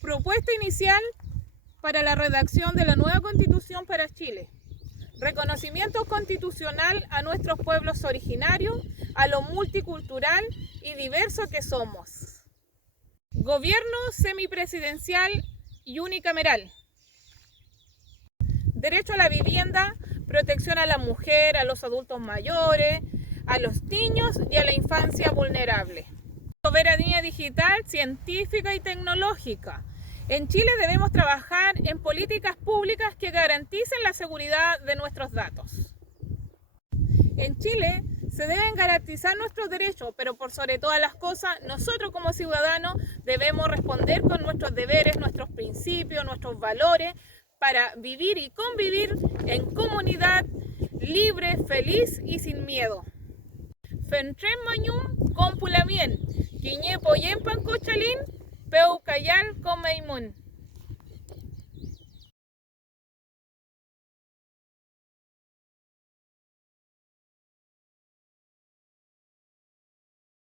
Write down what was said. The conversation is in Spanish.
Propuesta inicial para la redacción de la nueva Constitución para Chile. Reconocimiento constitucional a nuestros pueblos originarios, a lo multicultural y diverso que somos. Gobierno semipresidencial y unicameral. Derecho a la vivienda, protección a la mujer, a los adultos mayores, a los niños y a la infancia vulnerable. Soberanía digital, científica y tecnológica. En Chile debemos trabajar en políticas públicas que garanticen la seguridad de nuestros datos. En Chile se deben garantizar nuestros derechos, pero por sobre todas las cosas, nosotros como ciudadanos debemos responder con nuestros deberes, nuestros principios, nuestros valores, para vivir y convivir en comunidad libre, feliz y sin miedo. Fentren Mañum, Compulamien, Quiñe Poyen Pancochalín, Peucayal Comeimun.